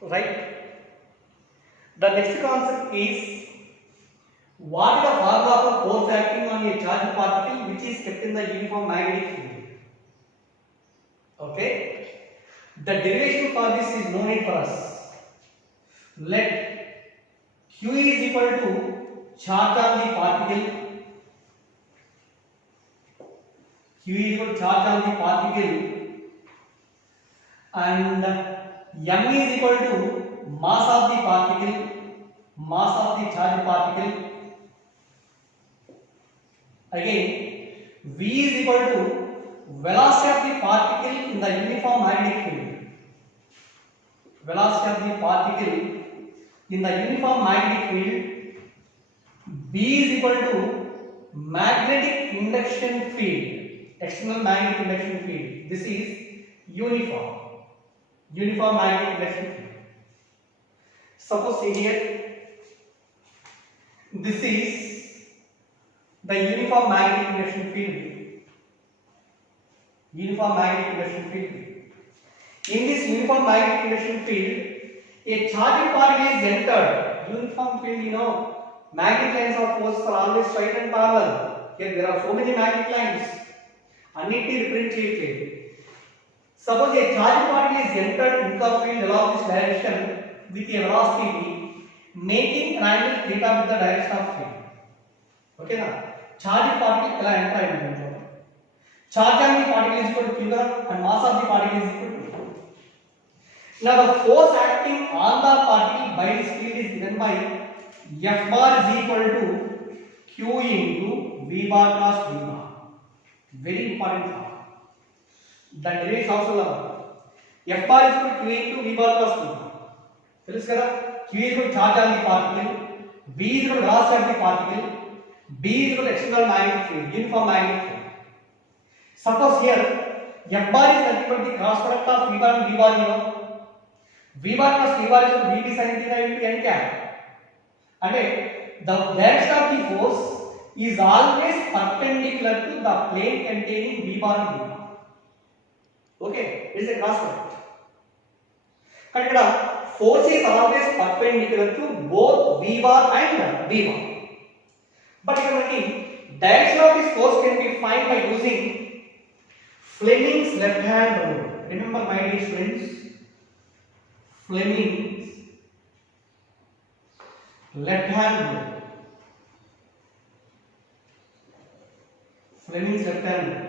right? The next concept is what is the formula for force acting on a charged particle which is kept in the uniform magnetic field? Okay, the derivation for this is no need for us. Let Q is equal to charge on the particle. Q is equal to charge on the particle and M is equal to mass of the particle, mass of the charged particle. Again, V is equal to velocity of the particle in the uniform magnetic field. Velocity of the particle in the uniform magnetic field. B is equal to magnetic induction field, external magnetic induction field. This is uniform magnetic induction field. Suppose see here, this is the uniform magnetic induction field. Uniform magnetic induction field. In this uniform magnetic induction field, a charged particle is entered. Uniform field, you know, magnetic lines of force are always straight and parallel. Here there are so many magnetic lines. Annitni represent cheyaledu. Suppose a charged particle is entered into the field along this direction with a velocity v, making an angle theta with the direction of field. Okay na? Charged particle ela enter ayindi. Charge on the particle is equal to q and mass of the particle is equal to v. Now the force acting on the particle by this field is given by F bar is equal to q into v bar plus v bar. Very important formula. The derivation also learn. F bar is equal to q into v bar plus v bar. తెలుసు కదా, q is equal to charge on the particle, v is equal to velocity of the particle, b is equal to external magnetic field, uniform magnetic field. Suppose here F bar is nothing but the cross product of v bar and v bar, you know. V bar plus v bar is equal to vt sin theta into n cap. And the direction of the force is always perpendicular to the plane containing v bar and v bar. Okay, it is a cross product. And here force is always perpendicular to both v bar and v bar. But here direction of this force can be found by using Fleming's left hand rule. Remember my dear students, Fleming's left hand rule. Fleming's left hand rule.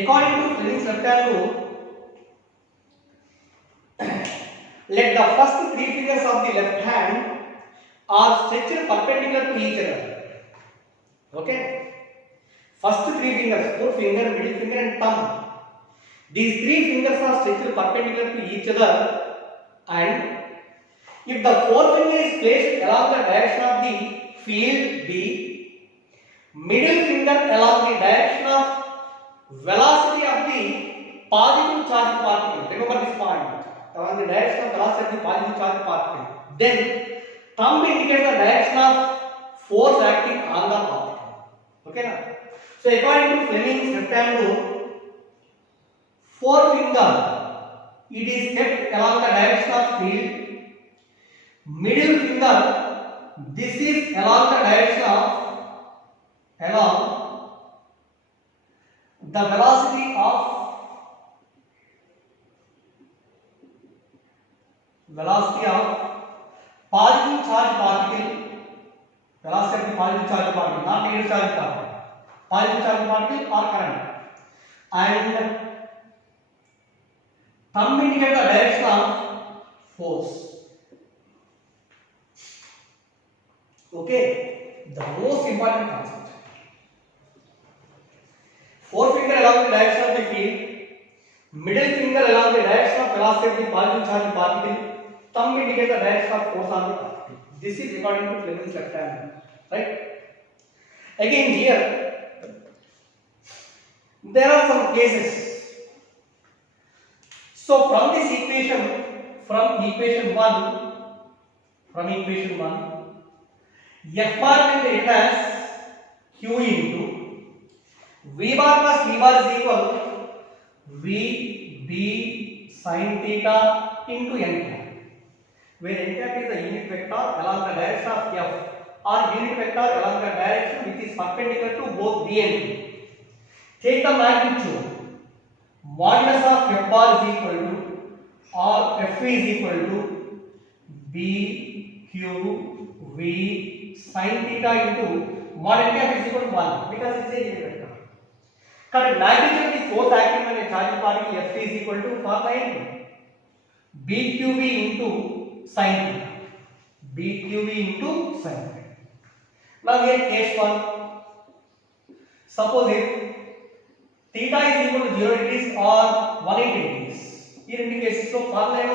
According to Fleming's left hand rule, let the first three fingers of the left hand are stretched perpendicular to each other. Okay? First three fingers, forefinger, middle finger and thumb. These three fingers are stretched perpendicular to each other, and if the forefinger is placed along the direction of the field B, middle finger along the direction of velocity of the positive charged particle. Remember this point. Along the direction of velocity of the positive charged particle. Then thumb indicates the direction of force acting on the particle. Okay now? So according to Fleming's left hand rule, forefinger it is kept along the direction of field. Middle finger this is along the direction of the velocity of positive charge particle. Velocity of the positive charge particle, not negative charge particle. Positive charge particle or current, and thumb indicates the direction of force. Okay, the most important concept. Forefinger along the direction of the field, middle finger along the direction of velocity of the positive charge particle, thumb indicates the direction of force on the particle. This is according to Fleming's left hand, right? Again here, there are some cases. So from this equation, from equation 1, F bar can be written as Q into V bar plus V bar is equal to V B sin theta into n cap. where n cap is the unit vector along the direction of f, or unit vector along the direction which is perpendicular to both b and b. Take the magnitude. Modulus of f bar is equal to, or f is equal to b q v sin theta into mod n cap is equal to 1 because it is a unit vector. Correct. Magnitude of the force acting on a charged particle f is equal to formula n bqv into sin theta. bqv into sin theta. Now here case 1. Suppose if theta is equal to 0 degrees or 180 degrees. Here in the cases so formula n.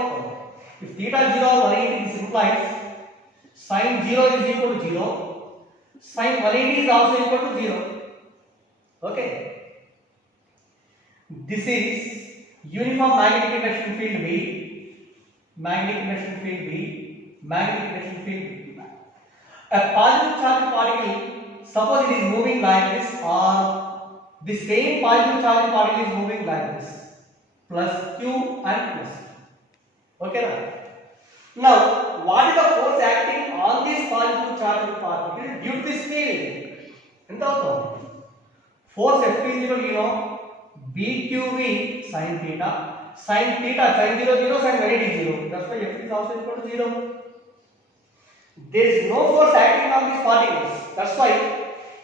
If theta is 0 or 180 degrees implies sin 0 is equal to 0, sin 180 is also equal to 0. Okay. This is uniform magnetic induction field B, magnetic induction field B, magnetic induction field B. A positive charge particle, suppose it is moving like this, or the same positive charge particle is moving like this, plus Q and plus Q. Okay, now what is the force acting on this positive charge particle due to this field? Force F is equal to BQV sin theta, sin 0 0, sin 180 0. That's why F is also equal to 0. There is no force acting on these particles. That's why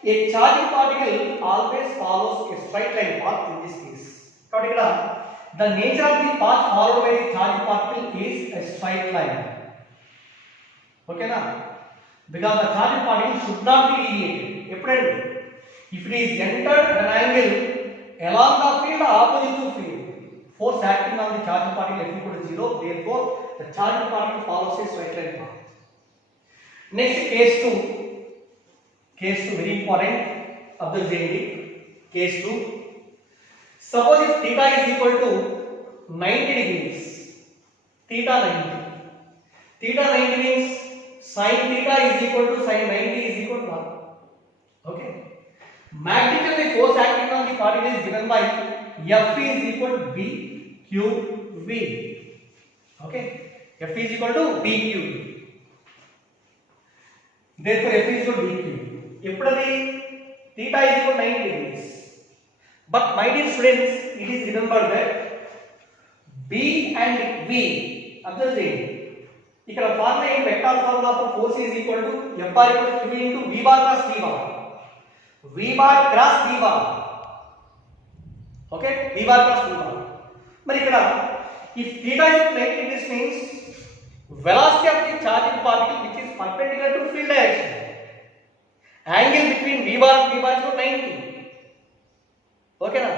a charged particle always follows a straight line path in this case. The nature of the path followed by the charged particle is a straight line. Okay, na? Because the charged particle should not be deviated. If it is entered an angle along the field opposite to field, force acting on the charged particle F equal to 0, therefore the charged particle follows a straight line path. Next, case 2. Case 2 very important. Observe gently. Case 2. Suppose if theta is equal to 90 degrees, theta 90. Theta 90 means sin theta is equal to sin 90 is equal to 1. Okay. Magnitude of the force acting on the particle is given by F is equal to B Q V. Okay. F is equal to B Q V. Therefore, F is equal to B Q V. If theta is equal to 90 degrees. But my dear students, it is remembered that B and V, observe it. Here formula in vector formula for force is equal to F bar equal to Q into V bar plus V bar. V bar cross V bar. Okay, V bar plus V bar. But here, if theta is 90 degrees means velocity of the charged particle which is perpendicular to field direction. Angle between V bar and V bar is 90. Okay, na?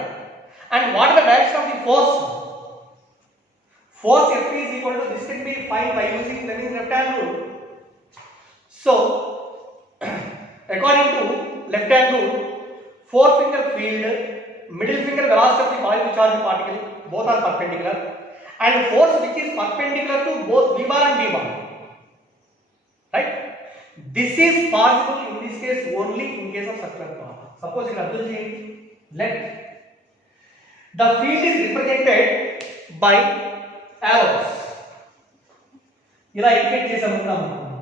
And what is the direction of the force? Force F is equal to, this can be defined by using Fleming's left hand rule. So, according to left hand rule, forefinger field, middle finger velocity of the positive charge particle, both are perpendicular, and force which is perpendicular to both V bar and V bar. Right? This is possible in this case only in case of circular path. Suppose it is let the field is represented by arrows. Indicate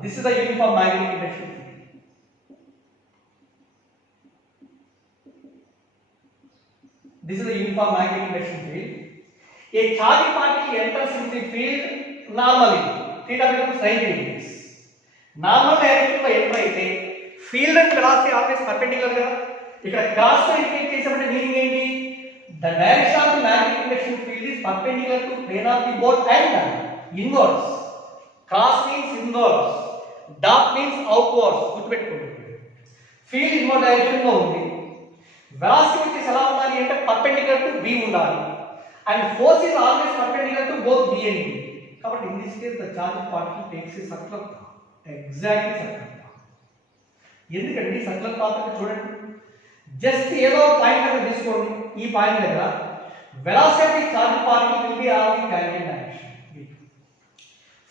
this is a uniform magnetic induction field. This is a uniform magnetic induction field. A charged particle enters into the field normally. Theta becomes 90 degrees. Normal direction lo enter aithe field and velocity always perpendicular. ఇక్కడ cross indicate చేసేటప్పుడు meaning ఏంటి? The direction of the magnetic induction field is perpendicular to plane of the both and inwards. Cross means inwards, dot means outwards. గుర్తుపెట్టుకోండి. Field inward direction లో ఉంది. Velocity వచ్చేసి ఎలా ఉండాలి అంటే perpendicular to b ఉండాలి. And force is always perpendicular to both b and b. కాబట్టి in this case the charged particle takes a circular path. Exactly circular path. ఎందుకంటే circular path అంటే చూడండి. జస్ట్ ఏదో పాయింట్ దగ్గర తీసుకోండి. ఈ పాయింట్ దగ్గర velocity charge particle will be all in tangent direction.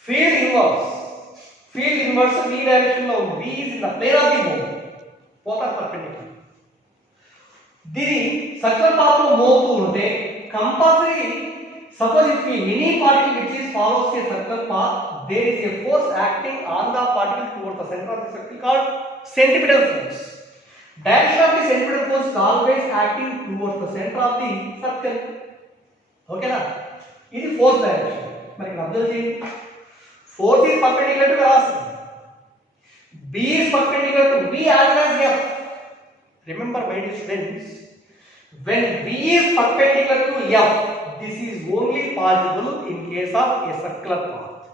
Field inverse v direction లో ఉంది. v is in the plane of the move. Both are perpendicular. దీని సర్కులర్ పాత్ లో మూవ్ అవుతూ ఉంటే compulsory Suppose if any particle which is follows a circular path, there is a force acting on the particle towards the center of the circle called centripetal force. Direction of the centripetal force is always acting towards the center of the circle. Okay na? This is force direction. మరి ఇక్కడ observe చేయండి. Force is perpendicular to velocity. B is perpendicular to V as well as F. Remember, my dear students, when V is perpendicular to F, this is only possible in case of a circular path.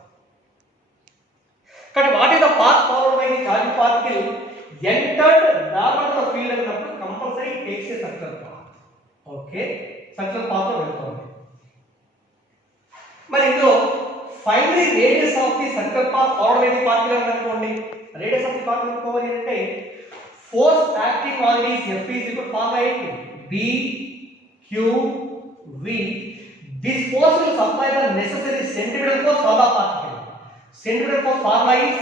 But what is the path followed by the charged particle entered normal the field annappudu compulsory takes a circular path. Okay, circular path lo veltundi. మరి ఇందులో find the radius of the circular path followed by the particle అనుకోండి. Radius of the particle అనుకోవాలి అంటే force acting on this F is equal to formula ఏంటి? B Q V. This force will supply the necessary centripetal force for the particle. Centripetal force formula is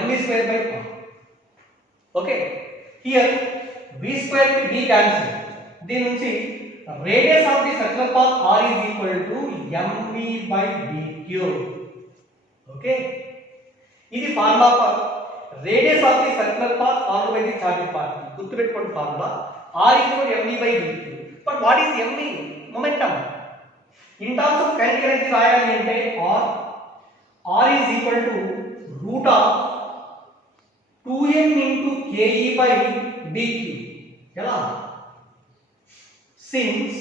m square by 4. Okay. Here v square with v cancel. దీని నుంచి radius of the circular path r is equal to mv by bq. Okay. ఇది formula for radius of the circular path followed by the charged particle. గుర్తుపెట్టుకోండి formula r is equal to mv by bq. But what is mv? Momentum. In terms of kinetic energy రాయాలి అంటే r is equal to root of 2m into ke by dq. ఎలా? Since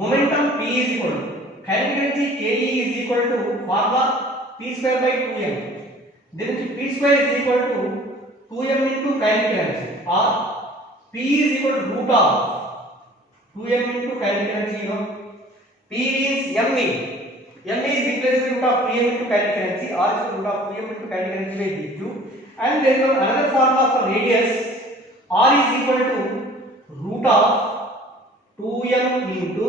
momentum p is equal to kinetic energy ke is equal to formula p square by 2m. Then p square is equal to 2m into kinetic energy or p is equal to root of 2m into kinetic energy. You know, p is mv. mv is replaced by root of 2m into kinetic energy, r is root of 2m into kinetic energy by dq. And there is another formula for radius. R is equal to root of 2m into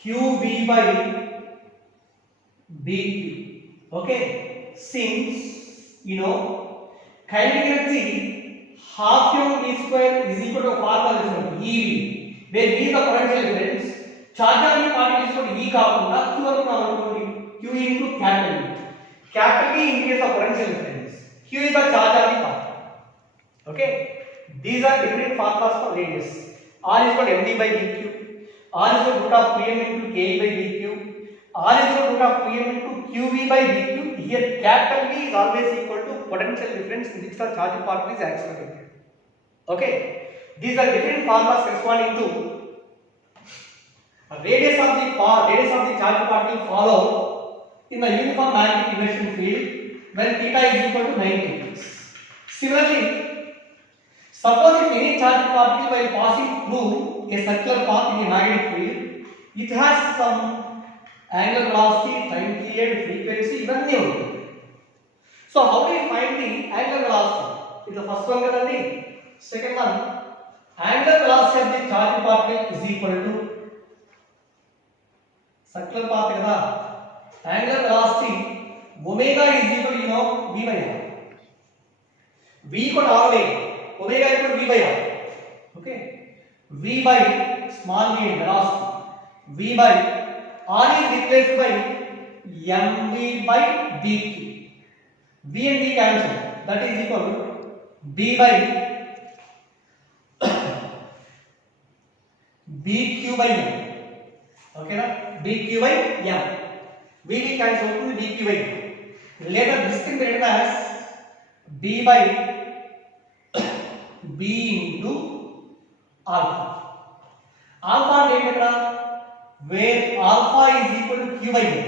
qv by dq. Okay, since you know kinetic energy half m v square is equal to formula is ev, where v is the potential difference, charge of the particle is equal to e కాకుండా q అనుకోండి, q into capital V. Capital V indicates the potential difference, q is the charge of the particle. Okay, these are different formulas for radius. R is equal to mv by dq, r is equal to root of 2m into ke by dq, r is equal to root of 2m into qv by dq. Here capital V is always equal to potential difference in which the charged particle is accelerated. Okay, these are different formulas corresponding to radius of the charged particle follow in the uniform magnetic induction field when theta is equal to 90. Similarly, suppose if any charged particle while passing through a circular path in a magnetic field, it has some angular velocity, time period, frequency, ఇవన్నీ ఉంటాయి. So how do you find the angular velocity? It is the first one kadandi. Second one, angular velocity of the charged particle is equal to circular path kada, angular velocity omega is equal to v by r. V equal to r by omega equal to v by r. Okay, v by small v velocity, v by r is replaced by mv by dq. V and v cancel, that is equal to b by bq by m. Okay na, bq by m. V cancel to bq by m. Later this can be written as b by b into alpha. Alpha అంటే ఇక్కడ where alpha is equal to q by m.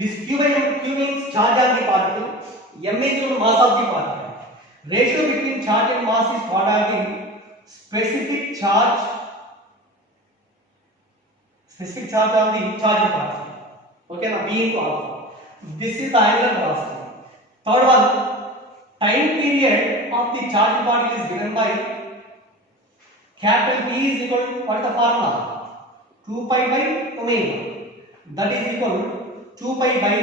This q by m, q means charge of the particle, m is equal to mass of the particle. Ratio between charge and mass is called as the specific charge of the charged particle. Okay na, b into alpha. This is the angular velocity. Third one, time period of the charged particle is given by capital P is equal to what is the formula? 2 pi by omega. That is equal to 2 pi by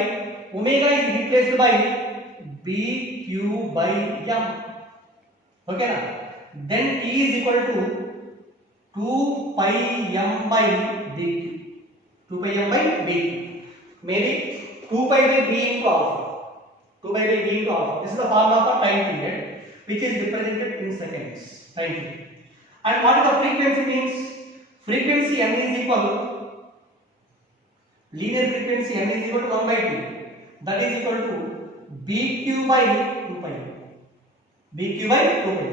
omega is replaced by bq by m. Okay na? Then T is equal to 2 pi m by dq. 2 pi m by dq. Maybe 2 pi by b into alpha. 2 pi by b into alpha. This is the formula for time period, which is represented in seconds. Time period. And what is the frequency means? Frequency n is equal, linear frequency n is equal to 1 by 2. That is equal to bq by 2 pi. bq by 2 pi.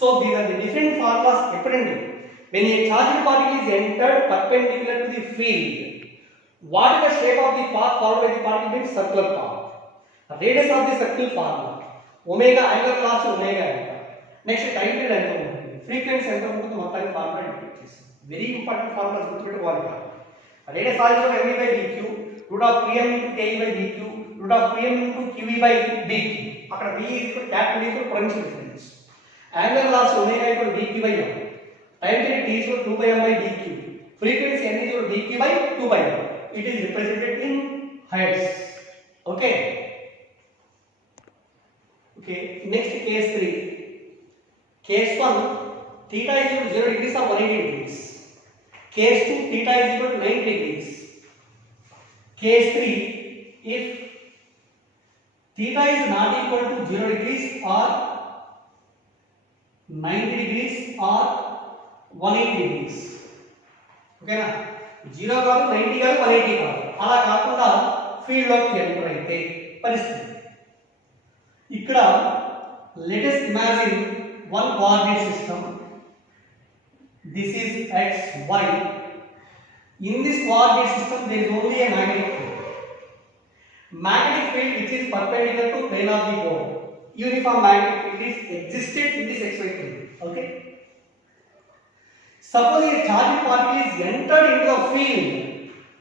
So these are the different formulas apparently. When a charged particle is entered perpendicular to the field, what is the shape of the path followed by the particle means circular path. Radius of the circle formula. Omega angular velocity omega anta. Next time period anta untundi. Frequency anta untundi mottani formula indicate chesam. Very important formulas గుర్తుపెట్టుకోవాలి. Radius is equal to mv by dq, root of pm into ke by dq, root of pm into qv by dq. అక్కడ v is equal to capital V for potential difference. Angular velocity omega equal to dq by m. Time period t is equal to 2 by m by dq. Frequency n is equal to dq by 2 by m. It is represented in hertz. Okay. Okay. Next case 3. Case 1, theta is equal to 0 degrees or 180 degrees. Case 2, theta is equal to 90 degrees. Case 3, if theta is not equal to 0 degrees or 90 degrees or 180 degrees. Okay na? 0 కాదు 90 కాదు 180 కాదు. అలా కాకుండా field లోకి enter అయితే పరిస్థితి. ఇక్కడ let us imagine one coordinate system. This is x, y. In this coordinate system there is only a magnetic field. Magnetic field which is perpendicular to plane of the ball. Uniform magnetic field is existed in this xy plane. Okay. Suppose a charged particle is entered into the field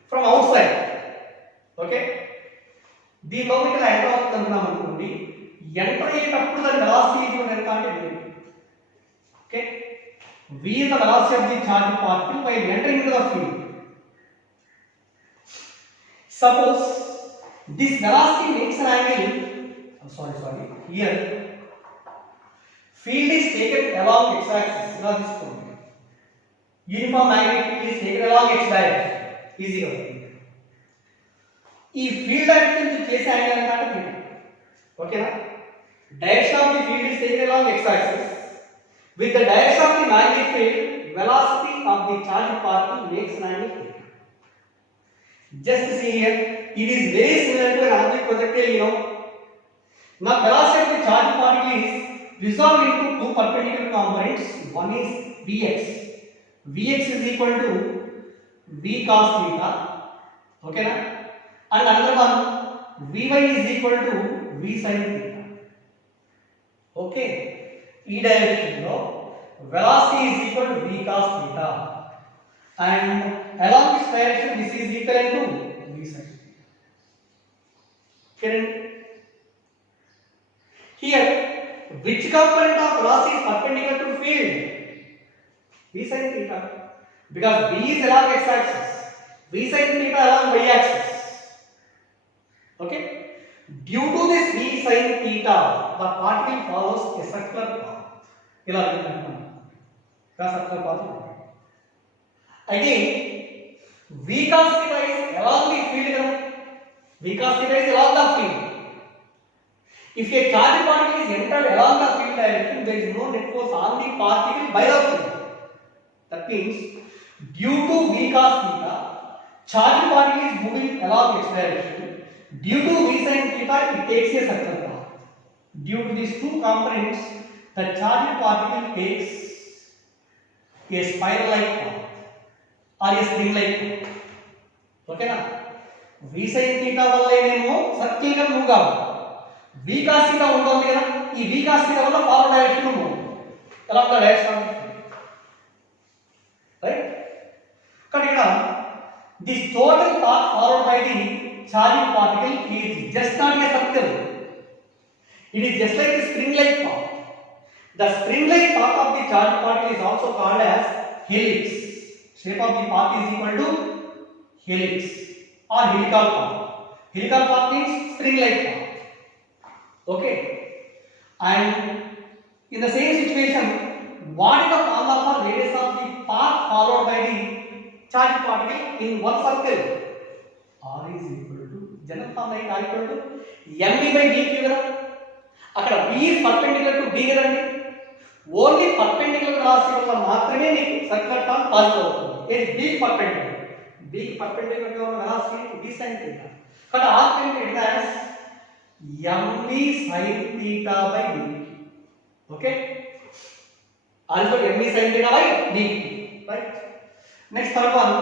from outside. Okay. దీని లోపలికి enter అవుతుందనుకున్నాం అనుకోండి. Enter అయ్యేటప్పుడు దాని velocity ఎంత అంటే v. Okay. V is the velocity of the charged particle while entering into the field. Suppose this velocity makes an angle. Sorry. Here, field is taken along x-axis. Now this point. Uniform magnetic field is taken along x direction. Easy గా ఉంది. ఈ field direction కి చేసే angle ఎంత అంటే θ. ఓకేనా? Direction of the field is taken along x-axis. With the direction of the magnetic field, velocity of the charged particle makes an angle θ. Just see here, it is very similar to an object projectile, you know. Now velocity of the charged particle is resolved into two perpendicular components. One is Vx. Vx is equal to V cos theta. Okay na? And another one, Vy is equal to V sin theta. Okay. E direction lo velocity is equal to V cos theta. And along this direction, this is equivalent to V sin theta. Here, which component of velocity is perpendicular to field? V sin theta. Because V is along x-axis, V sin theta along y-axis. Okay. Due to this V sin theta, the particle follows a circular path. ఇలా అనుకుంటున్నాం. circular path. Again, V cos theta is along the field. V cos theta is along the field. If a charged particle is entered along the field direction, there is no net force on the particle by the field. That means, due to V cos theta, charged particle is moving along its direction. Due to V sin theta, it takes a circular path. Due to these two components, the charged particle takes a spiral-like path or a spring-like path. Okay na? V sin theta వల్ల ఏమో circle గా move కావు. V cos theta ఉంటుంది కదా, ఈ V cos theta వల్ల forward direction లో move. ఎలా ఉందా డైరెక్షన్? రైట్? కానీ ఇక్కడ this total path followed by the charged particle is just not a circle. It is just like a spring-like path. The spring-like path of the charged particle is also called as helix. Shape of the path is equal to helix or helical path. Helical path means spring-like path. Okay. And in the same situation, what is the formula or radius of the path followed by the charged particle in one circle. R is equal to general formula R equal to mv by dq కదా. అక్కడ v is perpendicular to d కదండి. Only perpendicular రాశి వల్ల మాత్రమే మీకు circular term positive అవుతుంది. ఇది b కి పర్పెండిక్యులర్. b కి పర్పెండిక్యులర్ గా ఉన్న రాశి d sin theta. but r can be written as mv sin theta by dt. okay, r is equal to mv sin theta by dt, right? next third one,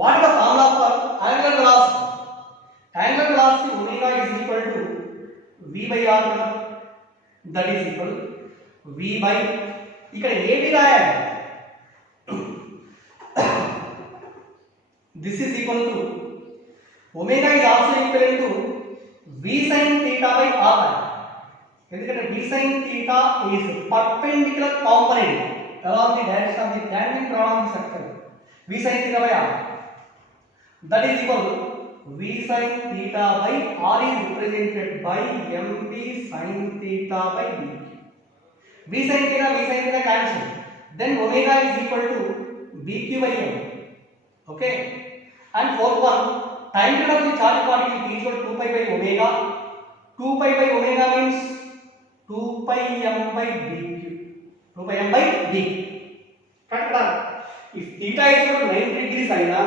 what is the formula for angular velocity? Angular velocity omega is equal to v by r, that is equal v by, ఇక్కడ ఏది రాయాలి, this is equal to omega is also equal to v sin theta by r. ఎందుకంటే v sin theta is perpendicular component along the direction of the tangent along the circle. v sin theta by r, that is equal to v sin theta by r is represented by mv sin theta by dt. v sin theta cancel, then omega is equal to bq by m. okay, and fourth one, time period of the charge particle is equal to 2 pi by omega. 2 pi by omega means 2 pi m by dq. 2 pi m by d. correct? if theta is equal to 90 degrees aina,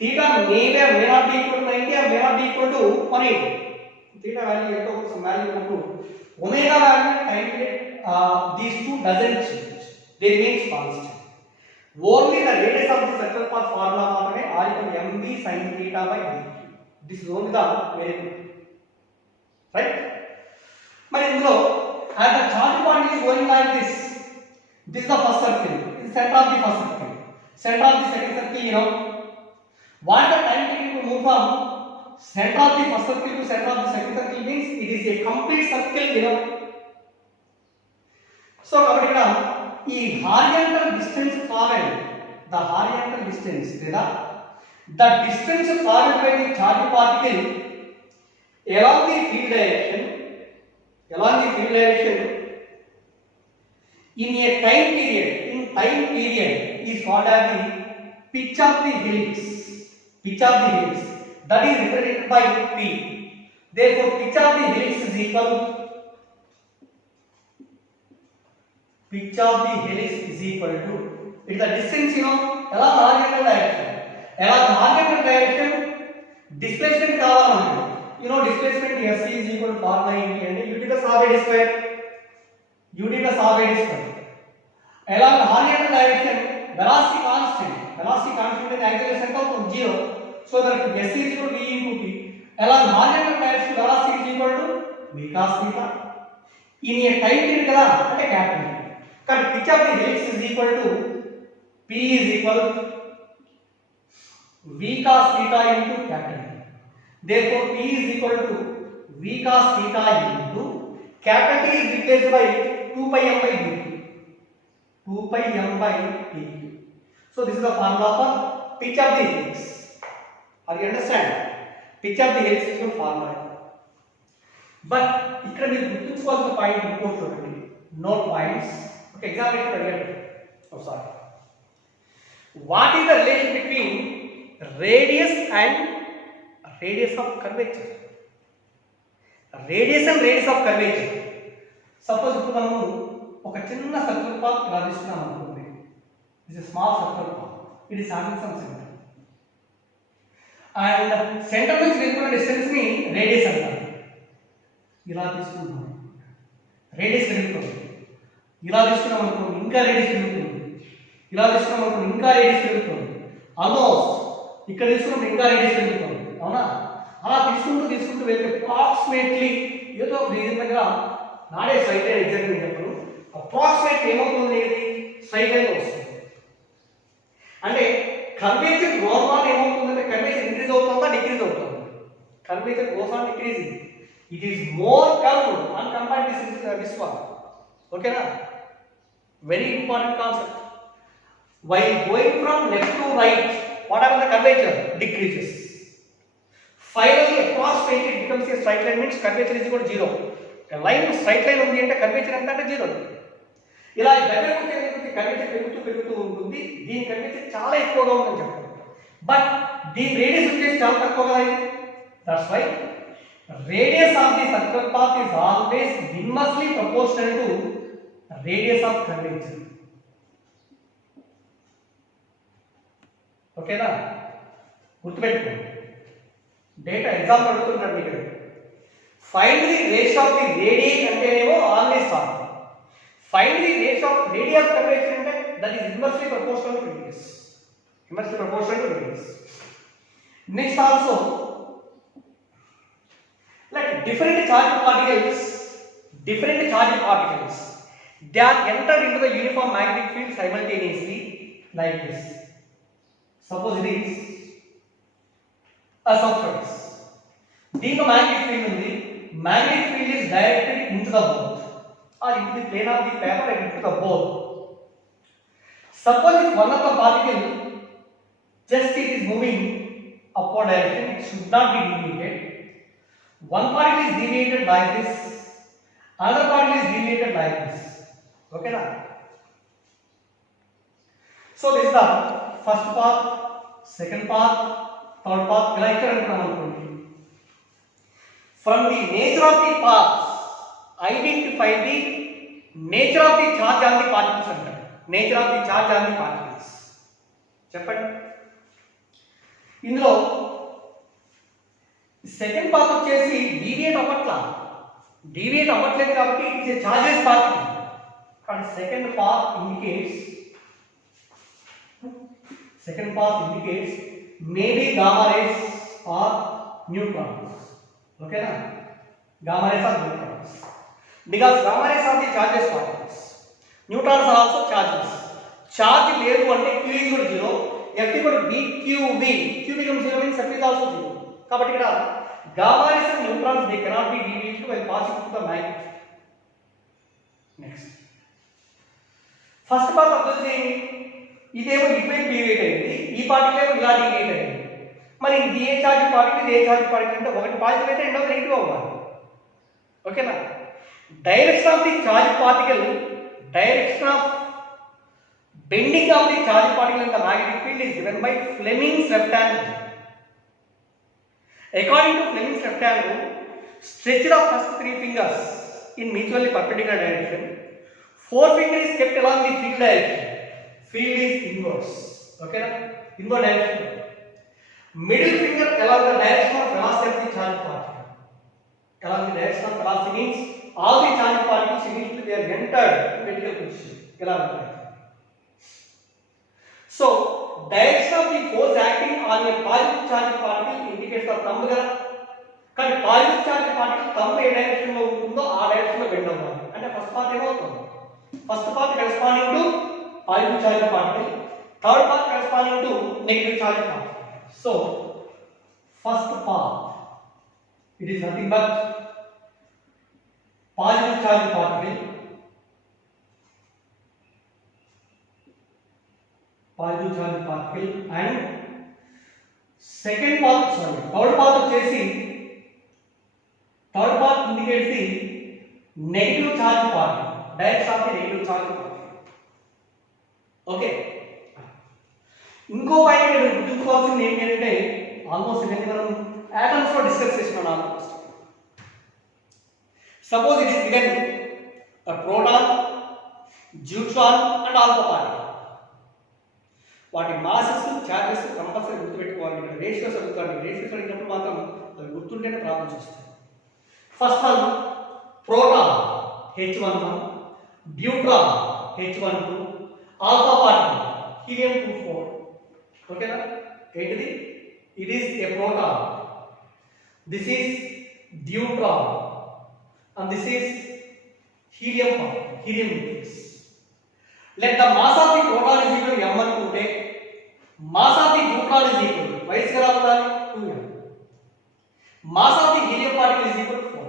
theta may not be equal to 90 or may not be equal to 180. theta value equal to some value equal to omega value time period, these two doesn't change, they remain constant. only the radius of the circle path formula matrame r equal to mv sin theta by dt. this is only the variable, right? మరి ఇందులో as the charge point is going like this is the first circle, this is center of the first circle, center of the second circle, you know what the time taken to move from center of the first circle to center of the second circle means it is a complete circle, you know. so కాబట్టి ఇక్కడ ఈ horizontal distance travel, the horizontal distance లేదా the distance traveled by the charge particle along the field direction in a time period is called as the pitch of the helix. that is represented by p. therefore pitch of the helix is equal to it is the distance, you know, along the horizontal direction displacement కావాలన్నమాట. you know displacement s is equal to formula ఏంటి అంటే u to the sub a square. along the horizontal direction velocity constant and acceleration ఎంత అవుతుంది 0. so that s is equal to v into t. along the horizontal direction velocity is equal to v cos theta. in a time period కదా అంటే capital. కానీ pitch of the helix is equal to p is equal to v cos theta into capital. therefore p is equal to v cos theta into capital T is replaced by 2 pi m by dt. so this is the formula for pitch of the helix. are you understand? pitch of the helix is the formula. but ఇక్కడ మీరు గుర్తుంచుకోవాల్సిన point ఇంకోటి చూడండి, note points. Okay, examination అడిగాడు. sorry, what is the relation between radius and radius of curvature? radius of curvature. Suppose ఇప్పుడు మనము ఒక చిన్న సర్కిల్ పాత్ ఇలా తీసుకున్నాం అనుకోండి, ఇది స్మాల్ సర్కిల్ పాత్, ఇది having some centre and centre నుంచి వెళ్ళిపోయిన డిస్టెన్స్ ని రేడియస్ అంటారు. ఇలా తీసుకుంటాం, రేడియస్ పెరుగుతుంది. ఇలా తీసుకున్నాం అనుకోండి, ఇంకా రేడియస్ పెరుగుతుంది. ఇలా తీసుకున్నాం అనుకోండి, ఇంకా రేడియస్ పెరుగుతుంది. ఆల్మోస్ట్ ఇక్కడ తీసుకున్నప్పుడు ఇంకా రేడియస్ పెరుగుతుంది, అవునా? అలా తీసుకుంటూ వెళ్తే అప్రాక్సిమేట్లీ ఏదో ఒక రీజన్ దగ్గర నాడే స్ట్రైట్ లైన్ ఎగ్జాక్ట్ చెప్పను, అప్రాక్సిమేట్ ఏమవుతుంది, స్ట్రైట్ లైన్ వస్తుంది. అంటే కర్వేచర్ నార్మల్ ఏమవుతుందంటే కర్వేచర్ ఇంక్రీజ్ అవుతుందా డిక్రీజ్ అవుతుందా? Curvature goes on decreasing. It is more curved and compared this one. ఓకేనా? Very important concept. While going from left to right, what happens? The curvature decreases. Finally, approximately it becomes a straight line, means curvature is equal to 0. A line straight line undi ante curvature enta ante 0. ఇలా దగ్గరకు వచ్చేందుకు curvature పెరుగుతూ పెరుగుతూ ఉంటుంది. దీని curvature చాలా ఎక్కువగా ఉందని చెప్పారు. బట్ దీని రేడియస్ వచ్చేసి చాలా తక్కువగా అయింది. That's why radius of the circular path is always inversely proportional to radius of curvature. ఓకేనా? గుర్తుపెట్టుకోండి. డేటా ఎగ్జామ్ అడుగుతుంటారు మీకు. Find the ratio of the radius అంటేనేమో always sir. Find the ratio of radius of curvature అంటే that is inversely proportional to radius. Inversely proportional to radius. Next also like different charged particles they are entered into the uniform magnetic field simultaneously like this. Suppose it is a surface. దీనిలో magnetic field ఉంది. Magnetic field is directed into the board or into the plane of the paper and into the board. Suppose if one of the particle just it is moving upward direction, it should not be deviated. One particle is deviated like this, another particle is deviated like this. Okay na? So this is the first path, second path, third path. ఇలా ఇక్కడ అనుకున్నాం అనుకోండి. From the nature of the paths, identify the nature of the charge on the particles అంటారు. Nature of the charge on the particles. చెప్పండి. ఇందులో second path వచ్చేసి deviate అవ్వట్లేదు కాబట్టి it is a charges particle. కానీ second path indicates maybe gamma rays or neutrons. ఓకేనా? Gamma rays or neutrons because gamma rays are the charges particles. Neutrons are also charges. Charge లేదు అంటే q is equal to 0, f equal to bqv. q becomes 0 means f is also 0. కాబట్టి ఇక్కడ gamma rays and neutrons they cannot be deviated while passing through the magnetic field. Next, first path observe చేయండి. ఇదేమో ఇటువైపు deviate అయింది, ఈ particle ఏమో ఇలా deviate అయింది. మరి ఇది ఏ చార్జ్ పార్టికల్ ఇది ఏ చార్జ్ పార్టికల్ అంటే ఒకటి పాజిటివ్ అయితే రెండోది నెగిటివ్ అవ్వాలి. ఓకేనా? Direction of the charge particle, direction of bending of the charge particle in the magnetic field is given by Fleming's rectangle. According to Fleming's rectangle, stretched of first three fingers in mutually perpendicular direction, forefinger is kept along the field direction. Field is inverse. Okay, na? Inverse direction. Middle finger along the direction of velocity of the charge particle. Along the direction of velocity means all the charge particles initially they are entered in vertical position. Along the so direction of the force acting on a positive charge particle indicates the thumb కదా. కానీ positive charge particle thumb ఏ direction లో ఉంటుందో ఆ direction లో bend అవ్వాలి. అంటే first part ఏమవుతుంది? First part corresponding to positive charge particle, third part corresponding to negative charge particle. So first part it is nothing but positive charge particle, and second part third part వచ్చేసి third part indicates the negative charge particle, direction of the negative charge particle. Okay, ఇంకో point మీరు గుర్తుంచుకోవాల్సింది ఏంటంటే almost ఇవన్నీ మనం atoms లో discuss చేస్తున్నాం. Almost suppose it is given a proton, neutron and alpha particle. వాటి మాసెస్ చార్జెస్ కంపల్సరీ గుర్తుపెట్టుకోవాలి. ఇక్కడ రేషియోస్ అడుగుతాడు. రేషియోస్ అడిగినప్పుడు మాత్రం అవి గుర్తుంటేనే ప్రాబ్లమ్స్ వస్తాయి. First one proton H11, neutron H12, alpha particle helium 24. ఓకేనా? ఏంటిది? It is a proton, this is neutron and this is helium particle, helium nucleus. Let the mass of the proton is equal to m1 to take, mass of the neutron is equal to vice kara utali 2m, mass of the helium particle is equal to 4.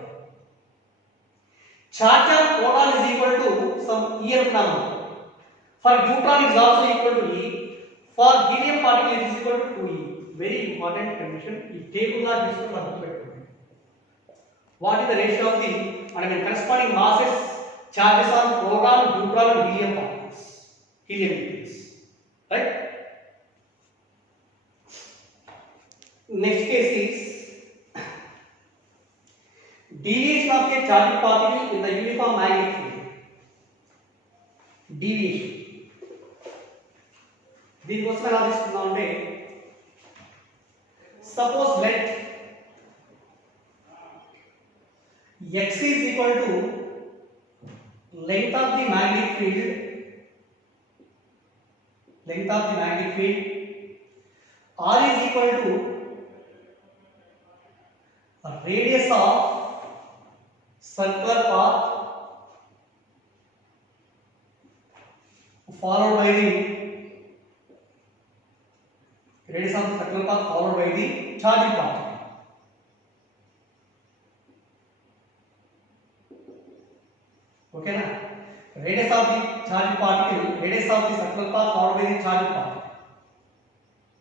Charge of proton is equal to some em number. For neutron it is also equal to e, for helium particle it is equal to 2e. Very important condition. Ee table la తీసుకొని అర్థం పెట్టుకోండి. What is the ratio of the corresponding masses charges on proton, neutron and helium particles, helium nucleus, right? Next case is deviation of a charged particle in the uniform magnetic field. Deviation. దీనికోసం ఎలా తీసుకుందాం అంటే suppose let x is equal to length of the magnetic field, r is equal to radius of circular path followed by the radius of the circular path followed by the charging particle. Okay na? Radius of the charging particle, radius of the circular path followed by the charging particle.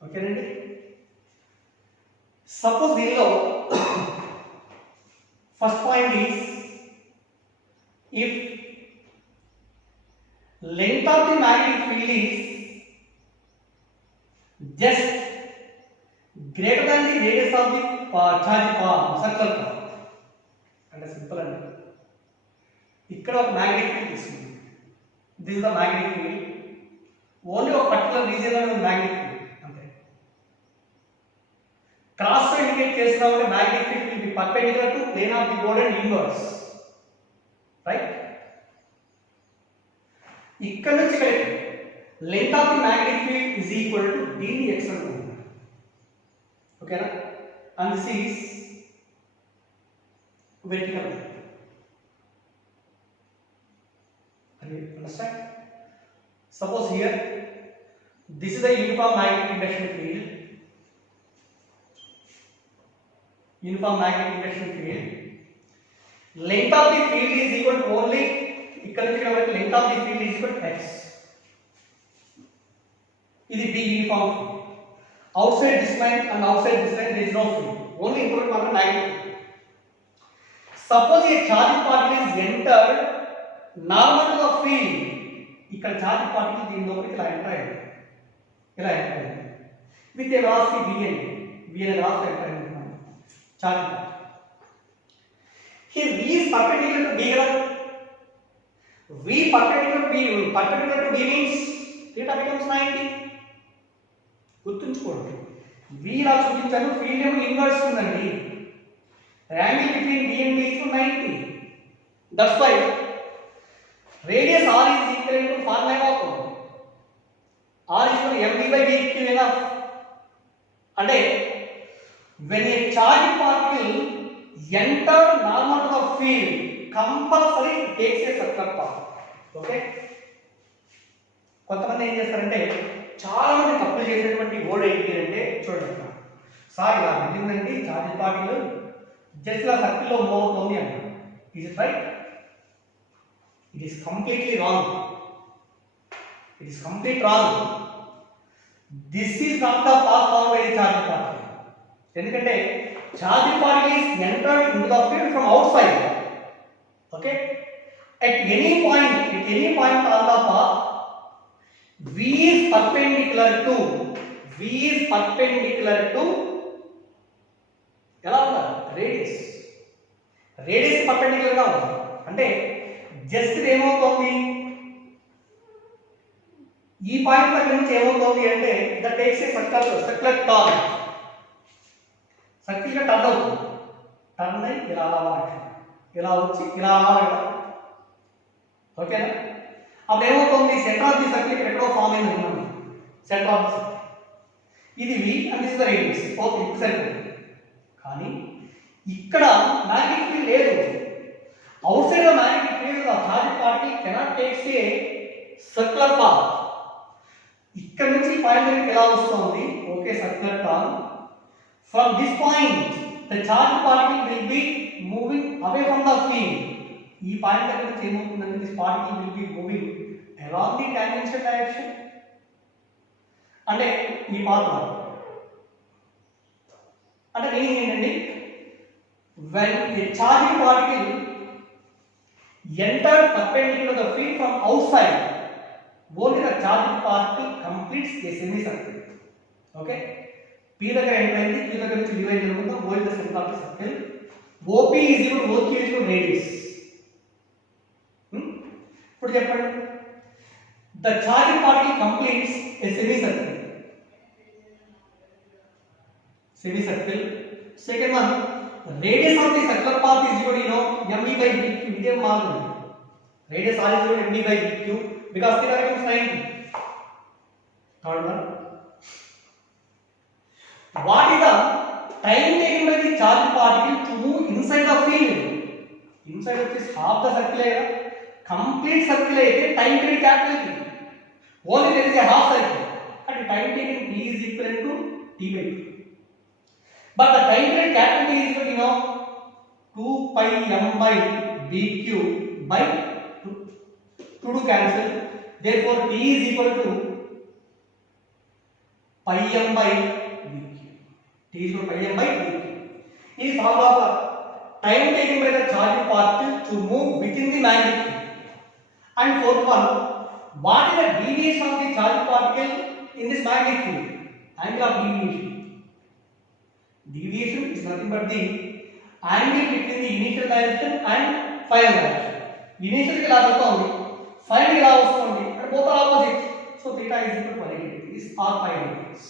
Okay nandi? Suppose దీనిలో first point is if length of the magnetic field is just greater than the radius of the charging path, circular path. అంటే simple అండి. ఇక్కడ ఒక magnetic field తీసుకుంది. This is the magnetic field. Only ఒక particular region లో ఉంది magnetic field అంతే. Cross indicate చేస్తున్నామంటే magnetic field will be perpendicular to plane of the board and inverse, right? ఇక్కడ నుంచి ఇక్కడికి length of the magnetic field is equal to దీని x అనుకుంటున్నాను. ఓకేనా? and this is vertical. Are you understand? Suppose here this is the uniform magnetic induction field. Length of the field is equal to only ఇక్కడ నుంచి ఇక్కడ వరకు length of the field is equal to x. ఇది B uniform field. Outside this line and outside this line there is no field. Only included one magnetic field. Suppose a charged particle is entered normal to the field. ఇక్కడ charged particle దీని లోపలికి ఇలా enter అయింది. With a velocity v అనే velocity enter అయింది charged particle. Here v is perpendicular to b కదా. v perpendicular to b means theta becomes 90. గుర్తుంచుకోండి, v లా చూపించాను, ఫీల్డ్ ఏమో ఇన్వర్స్ ఉందండి. Angle between b and b is 90. That's why radius r is equal to formula of r is equal to mv by v enough. అంటే when a charged particle entered normal to the field, compulsory it takes a circular path. Okay? కొంతమంది ఏం చేస్తారంటే, చాలా మంది తప్పులు చేసేటువంటి word ఏంటి అంటే, చూడండి సార్ ఇలా వెళ్ళిందండి చార్జ్ పార్టికల్ జస్ట్ ఇలా సర్కిల్లో మూవ్ అవుతుంది అంటారు. Is it right? It is completely wrong. This is not the path form by the charge particle. ఎందుకంటే charge particle is entered into the field from outside. Okay? at any point on the path v is perpendicular to ఎలా ఉండాలి? Radius perpendicular గా ఉంది. అంటే just ఇది ఏమవుతుంది, ఈ point దగ్గర నుంచి ఏమవుతుంది అంటే that takes A circular turn. Circle గా టర్న్ అవుతుంది. టర్న్ అయి ఇలా ఇలా వచ్చి ఇలా కదా. ఓకేనా? అప్పుడు ఏమవుతుంది, సెంటర్ ఆఫ్ ది సర్కిల్ ఎక్కడో ఫామ్ అయింది అనుకున్నాను. సెంటర్ ఆఫ్ ది సర్కిల్ ఇది v and this is the radius. Okay, ఇప్పుడు సరిపోతుంది. కానీ ఇక్కడ మ్యాగ్నెటిక్ ఫీల్డ్ లేదు. Out side the magnetic field the charge particle cannot takes A circular path. ఇక్కడ నుంచి పాయింట్ దగ్గరికి ఎలా వస్తుంది? Okay, circular turn. From this point the charge particle will be moving away from the field. ఈ point దగ్గర నుంచి ఏమవుతుందంటే this particle will be moving along the tangential direction. అంటే ఈ పాత్ అంటే మీనింగ్ ఏంటండి, when a charged particle entered perpendicular to the field from outside, only the charged particle completes a semicircle. Okay, P దగ్గర enter అయింది, Q దగ్గర నుంచి divide జరుగుతుంది, O is the center of the circle. OP is equal to OQ is equal to radius. ఇప్పుడు చెప్పండి, the charged particle completes a semicircle. Second one, radius of the circular path is equal to, you know, ME by BQ. ఇదే మారుతుంది. Radius R is equal to ME by BQ because theta becomes 90. Third one, what is the time taken by the charged particle to move inside the field? Inside which is half the circle है, complete circle है, time period calculate. Only there is a half circle, and time taken T is equal to T by 2. But the time period capital is equal to, you know, 2 pi m by bq by 2 cancel. Therefore, T is equal to pi m by bq. T is equal to pi m by bq. This is formula for time taken by the charged particle to move within the magnetic field. And fourth one, what is the deviation of the charged particle in this magnetic field? Angle of deviation. Deviation is nothing but the angle between the initial direction and final direction. Initial ki la chota undi, final ki la vastundi, and both are opposite. So theta is equal to 180 degrees or 5 degrees.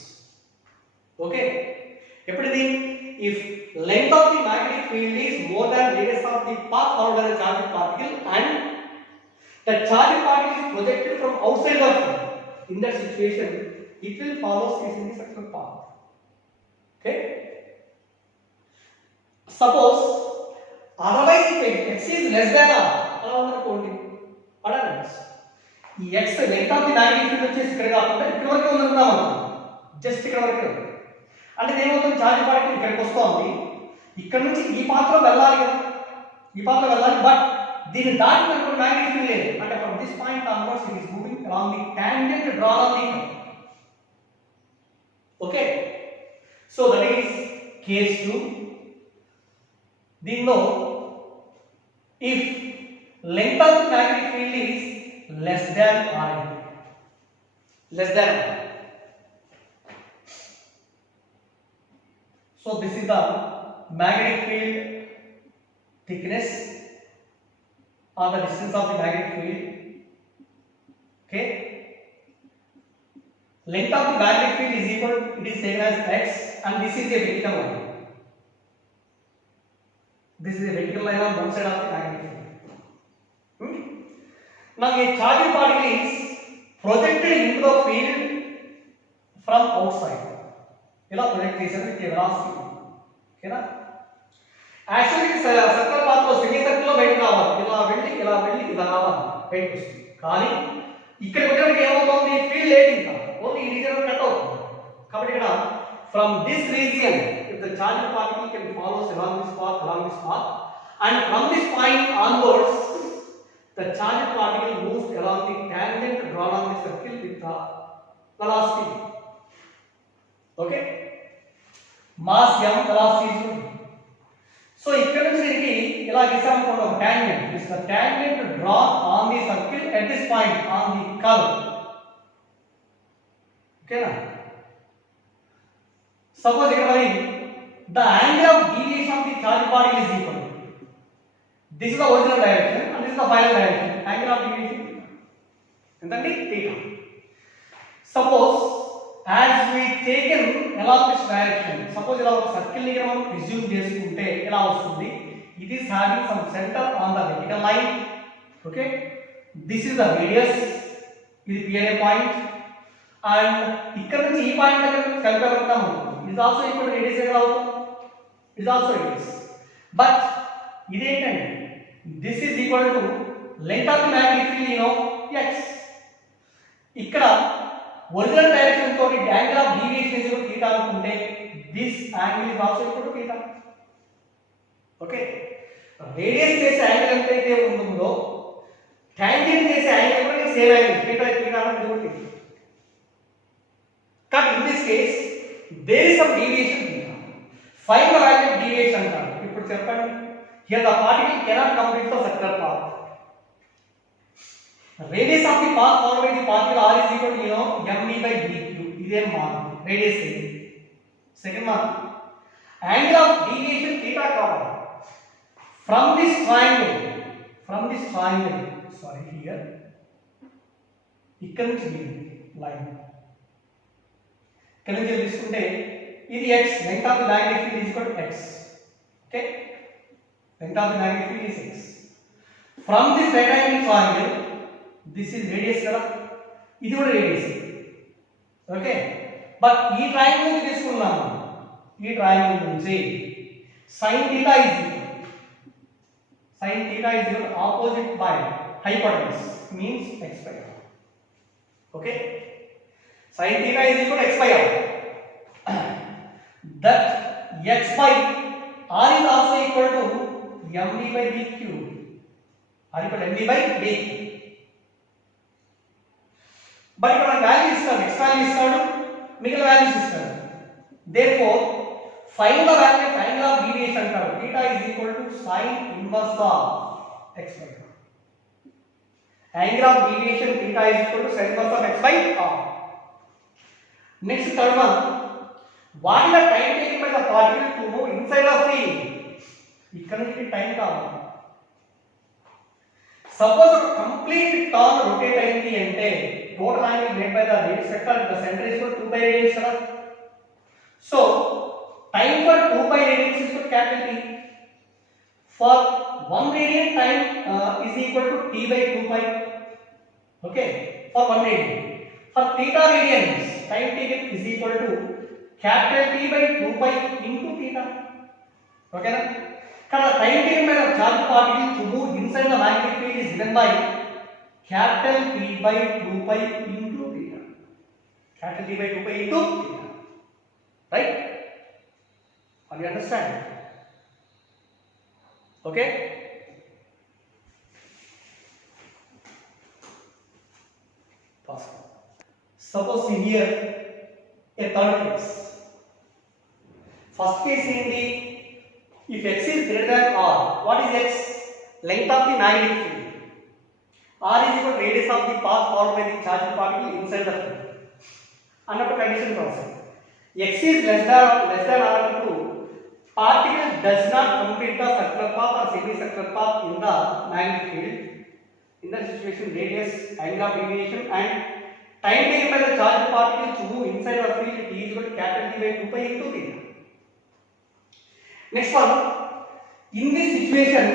Okay. Eppadi, if length of the magnetic field is more than radius of the path followed by the charged particle and the charged particle is projected from outside the field, in that situation it will follow a semicircular path. Okay. Suppose otherwise if x is less than r, అలా ఉందనుకోండి, అలా ఈ x length of the magnetic field వచ్చేసి ఇక్కడ కాకుండా ఇక్కడ వరకే ఉందనుకుందాం అనుకో, జస్ట్ ఇక్కడ వరకే ఉంది అంటే ఏమవుతుంది, చార్జ్ పార్టికల్ ఇక్కడికి వస్తుంది, ఇక్కడ నుంచి ఈ పాత్రలో వెళ్ళాలి కదా, ఈ పాత్రలో వెళ్ళాలి, బట్ దీన్ని దాటినప్పుడు magnetic field లేదు, అంటే from this point onwards it is moving along the tangent drawn on the curve. Okay, so that is case 2. దీనిలో if length of the magnetic field is less than r, less than r, so this is the magnetic field thickness or the distance of the magnetic field. Okay, length of the magnetic field is equal, it is taken as x, and this is a vertical line. This is a vertical line on one side of the magnetic field. Now a charged particle is projected into the field from outside. ఇలా project చేశారు with velocity. ఓకేనా, actually circle path లో semi circle లో బయటకు రావాలి, ఇలా వెళ్ళి ఇలా వెళ్ళి ఇలా రావాలి, బయటకు వస్తుంది. కానీ ఇక్కడ వచ్చేటప్పుడు ఏమవుతుంది, ఫీల్డ్ లేదు, ఇంకా ఓన్లీ ఈ రీజియన్ కట్ అవుతుంది. కాబట్టి ఇక్కడ from this region, if the charged particle can follow along this path, and from this point onwards, the charged particle moves along the tangent drawn on the circle with the velocity. Okay, mass m, velocity is 2. So ఇక్కడ నుంచి దీనికి ఇలా గీసామనుకోండి ఒక tangent, this is the tangent drawn on the circle at this point on the curve. Okay na? Suppose here the angle of deviation of the charged particle is equal. This is the original direction and this is the final direction. Angle of deviation entandi theta. Suppose as we taken along this direction, suppose ila oka circle ni మనం assume చేసుకుంటే ఎలా వస్తుంది, it is having some center on the vertical line. Okay, this is the radius, ఇది P అనే point, and ఇక్కడ నుంచి ఈ point దగ్గర కలిపేస్తాము, it is also equal to radius ఎలా అవుతుంది, it is also radius, but ఇదేంటంటే this is equal to length of the magnetic field, you know, x. ఇక్కడ ఒరిజినల్ డైరెక్షన్ తోటి angle of deviation is equal to θ అనుకుంటే this angle is also equal to θ. Okay, radius చేసే angle ఎంతైతే ఉంటుందో tangent చేసే angle కూడా same angle θ అనుకుంటే. But in this case there is some deviation theta. Find the value of deviation అంటారు. ఇప్పుడు చెప్పండి, here the particle cannot complete the circular path. radius of the path followed by the particle r is equal to mv by dq. ఇదే mark radius. Second mark angle of deviation θ కావాలి from this triangle sorry here ఇక్కడ నుంచి line ఇక్కడ నుంచి తీసుకుంటే ఇది x, length of the magnetic field is equal to x. Okay, length of the magnetic field is x. From this rectangular triangle, this is radius kada, ఇది కూడా radius. Okay, but ఈ triangle నుంచి తీసుకున్నాము, ఈ ట్రయాంగిల్ నుంచి sin theta is equal to opposite by hypotenuse means x by r. Okay, sin theta is equal to x by r. That x by r is also equal to mv by dq. r equal to mv by dq. But ఇక్కడ value ఇస్తాడు, x value ఇస్తాడు, మిగిలిన values ఇస్తాడు. Therefore find the value of angle of deviation అంటాడు. theta is equal to sin inverse of x by r. Angle of deviation theta is equal to sin inverse of x by r. Next third one, what is the time taken by the particle to move inside the field? ఇక్కడ నుంచి time కావాలి. Suppose ఒక complete turn rotate అయింది అంటే total angle made by the radius vector the centre is 2 by radius కదా. So time for 2 by radius is capital T. For 1 radian time is equal to T by 2 pi. Okay, for 1 radian. For theta radians time taken is equal to capital T by 2 pi into theta. Okay na? Kada time taken by the charged particle to move inside the magnetic field is given by capital T by 2 pi into theta. Capital T by 2 pi into theta. Right? Are you understand? Okay? Pause. Suppose see here a third case. First case in the, if x is greater than r, what is x? Length of the magnetic field. R is equal to radius of the path followed by the charged particle inside the field. Under condition process, x is less than or equal to, particle does not complete the circular path or semicircular path in the magnetic field. In that situation, radius, angle of deviation and time taken by the charged particle to move inside the field T is equal to capital T by 2 pi into theta. Next one, in this situation,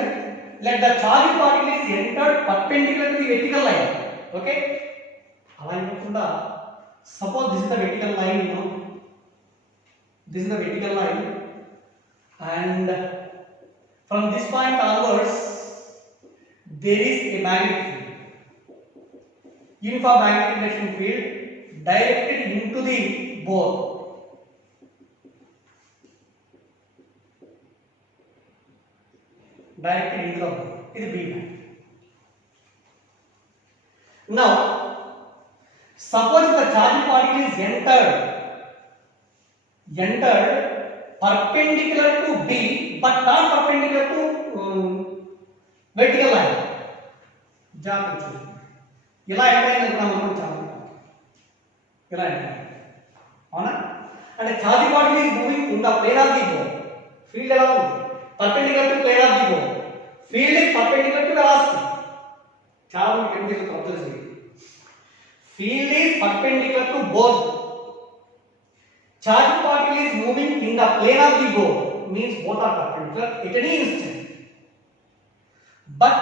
let the charged particle is entered perpendicular to the vertical line. Okay, suppose this is the vertical line, this is the vertical line, and from this point onwards there is a magnetic field, uniform magnetic induction field directed into the bore. Directed into the bore. This is B band. Now, suppose the charged particle is entered perpendicular to B but not perpendicular to vertical line. జాగ్రత్త చూడండి, ఇలా enter అయిందనుకున్నాం అనుకుంటాము, ఇలా enter అవునా. అంటే charged particle is moving in the plane of the bore. Field ఎలా ఉంది? Perpendicular to plane of the bore. Field is perpendicular to velocity. చాలా మంది కన్ఫ్యూజ్ అవుతుంది. Field is perpendicular to bore. Charged particle is moving in the plane of the bore, means both are perpendicular at any instant. But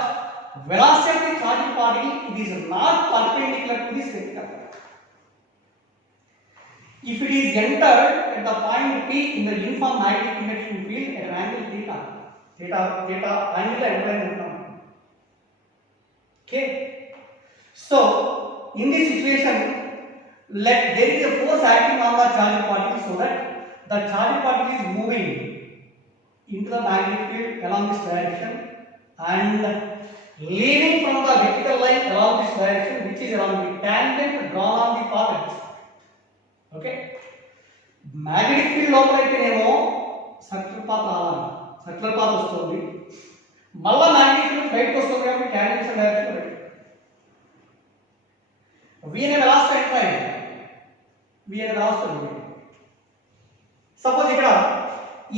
velocity of the charged particle, it is not perpendicular to this vector. If it is entered at the point P in the uniform magnetic induction field at an angle theta angle enter. Okay, so in this situation, let there is a force acting on the charged particle so that the charged particle is moving into the magnetic field along this direction and leaving from the vertical line along this direction, which is along the tangent drawn on the path. Okay, magnetic field లోపల అయితేనేమో circular path రావాలి, circular path వస్తుంది, మళ్ళా magnetic field బయటకు వస్తుంది కాబట్టి tangential direction బయట. v అనే వెలాసిటీ ఎంత అయింది, v అనే వెలాసిటీ. సపోజ్ ఇక్కడ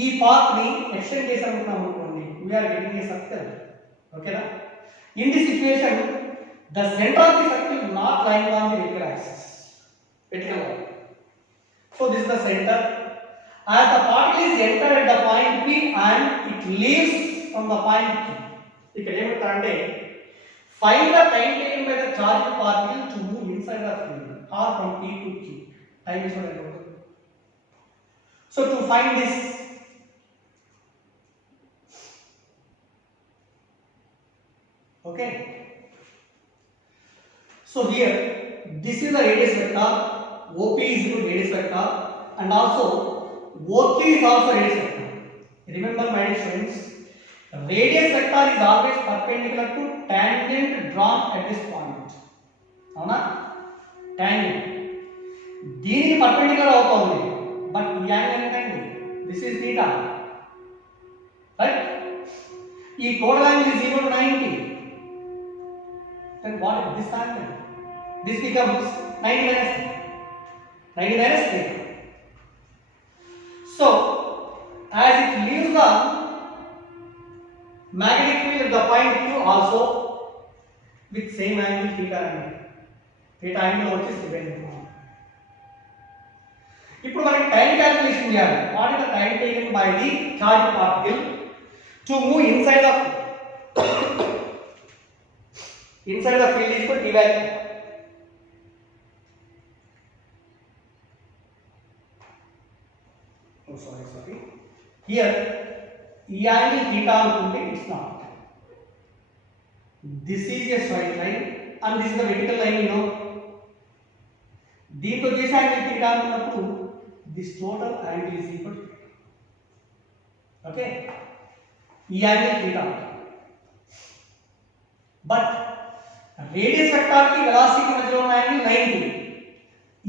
ఈ పాత్ ని ఎక్స్టెండ్ చేసామనుకున్నాం అనుకోండి, we are getting a circle. ఓకేనా? In this situation the center of the circle not lying on the vertical axis, vertical line. So this is the center. As the particle is entered at the point P and it leaves from the point Q. ఇక్కడ ఏమంటారంటే find the time taken by the charged particle to move inside the field or from P to Q. Time is what I told. So to find this, okay, so here this is the radius vector, OP is equal to radius vector, and also OQ is also radius vector. Remember my dear students, radius vector is always perpendicular to tangent drawn at this point. అవునా? tangent దీనికి perpendicular అవుతుంది, but ఈ angle ఎంతండి, this is theta, right? ఈ total angle is equal to 90. Then what is this angle? This becomes 90 minus theta. 90 minus theta. So as it leaves the magnetic field at the point Q also with same angle theta angle. Theta angle వచ్చేసి depend. ఇప్పుడు మనకి time calculation చేయాలి. What is the time taken by the charge particle to move inside of inside the field is equal to d by q. Oh sorry, here e angle theta అనుకుంటే it's not, this is a straight line and this is the vertical line, you know. దీంతో చేసే angle theta అనుకున్నప్పుడు this total angle is equal to, okay, e angle theta. But radius vector కి velocity మధ్యలో ఉన్న angle 90,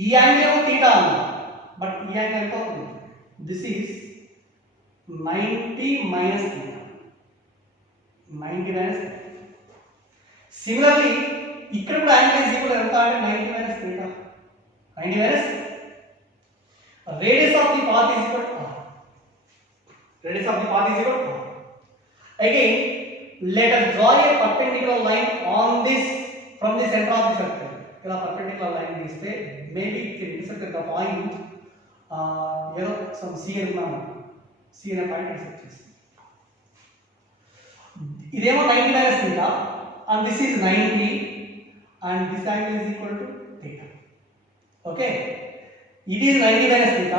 ఈ angle ఏమో θ ఉంది, but ఈ యాంగిల్ ఎంత అవుతుంది, this is 90 minus θ, 90 minus. Similarly ఇక్కడ కూడా యాంగిల్ ఈజ్ ఈక్వల్ ఎంత అంటే 90 minus θ, 90 minus radius of the path is equal to r, radius of the path is equal to r. Again let us draw a perpendicular line on this from the center of the circle. ఇలా perpendicular line గీస్తే maybe it can intersect at the point some C అనుకున్నాము, C అనే point intersect చేస్తుంది. ఇదేమో 90 minus θ and this is 90 and this angle is equal to θ. Okay, it is 90 minus θ,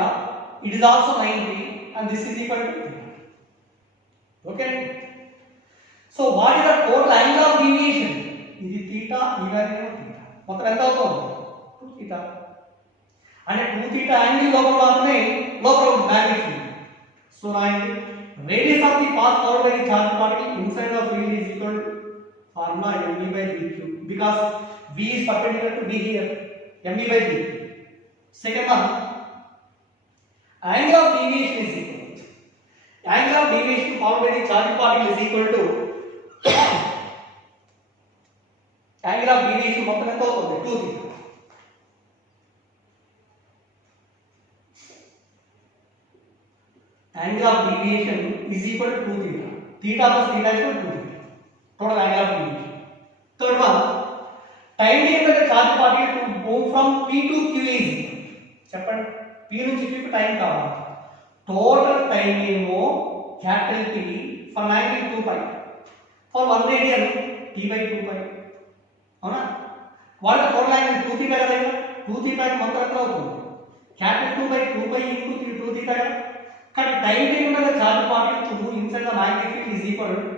it is also 90 and this is equal to θ. Okay, so what is the total angle of deviation? ఇది theta, ఈ value theta, మొత్తం ఎంత అవుతుంది 2 theta. అంటే 2 theta angle లోపల మాత్రమే లోపల magnetic field. So రాయండి, radius of the path forward by the charge particle inside the field is equal to formula mv by dq, because v is perpendicular to d here, mv by dq. Second one, angle of deviation is equal to, angle of deviation followed by the charge particle is equal to angle of deviation మొత్తం ఎంత అవుతుంది 2 theta. Angle of deviation is equal to 2 theta. Theta plus theta is equal to 2 theta. Total angle of deviation. Third one, time taken by the charge particle to move from P to Q is, చెప్పండి, P నుంచి Q కి time కావాలి. Total time ఏమో capital P for angle 2 pi. For 1 radian t by 2 pi. అవునా? What the total angle 2 theta కదా, 2 theta కి మొత్తం ఎంత అవుతుంది, capital 2 by 2 pi into 2 theta కదా. కానీ time taken by the charge particle to move inside the magnetic field is equal to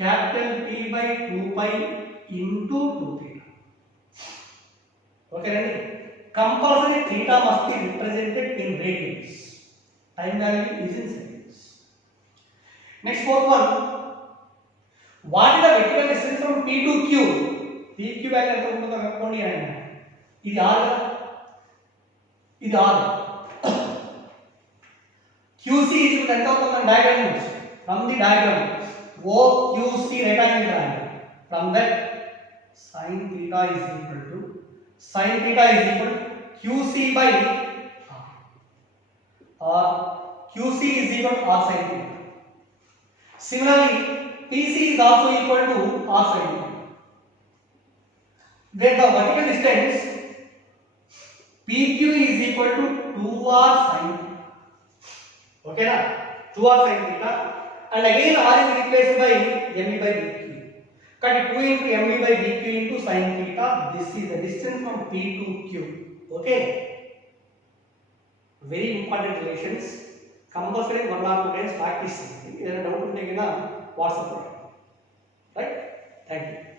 capital P by 2 pi into 2 theta. Okay రండి, compulsory theta must be represented in radians. Time value is in seconds. Next fourth one, what is the vertical distance from P to Q? PQ value ఎంత ఉంటుందో కనుక్కోండి అని. ఇది r కదా, ఇది r. QC is equal to ఎంత అవుతుందని diagram నుంచి, from the diagram OQC rectangle triangle, from that sin theta is equal to sin theta is equal to QC by R. QC is equal to R sin theta. Similarly, PC is also equal to R sin theta. Then the vertical distance PQ is equal to 2R sin theta. Okay na? 2R sin theta. And again R is replaced by ME by BQ. Cut 2 into ME by BQ into sin theta. This is the distance from P to Q. Okay? Very important relations. Compulsory 1 or 2 times practice. If you have a doubt, WhatsApp. Right? Thank you.